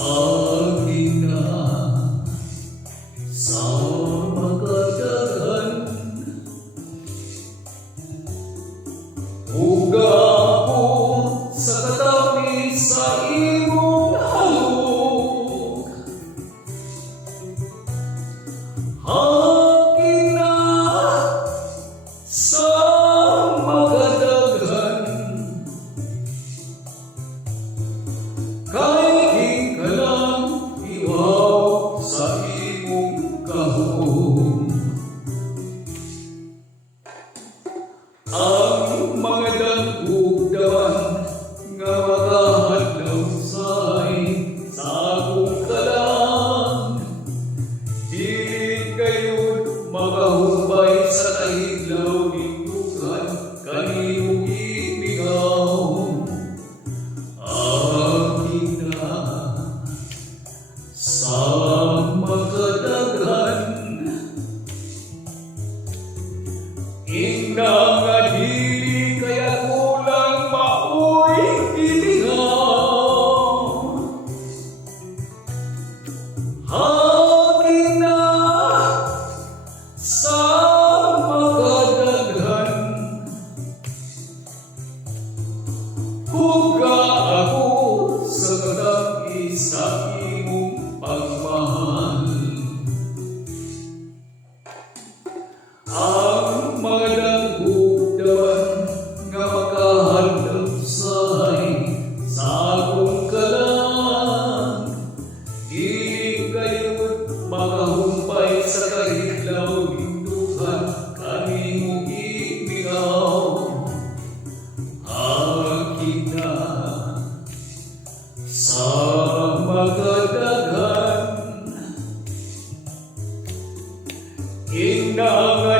akin na sa makadagan. Uga ko sa katabi sa imong halok. Akin na sa makadagan. Kay ikalang iwaw sa imong kahon. Ang mga dagugdawan nga makahadlaw say sa akong kalang. Dili kayo makahumbay sa kahiglaw nindugan kanimong ibigaw. Akin na sa makadagan. Ingna nga dili kaya kulang maoy ilihaw. Akin na sa makadagan. Huga ako sa katabi sa imong pagmahal. Ang mga dagugdawan nga makahadlaw say sa akong kalang. Dili kayo makahumpay sa kahiglaw nindugan kanimong ibigaw. Akin na sa makadagan. Ingna nga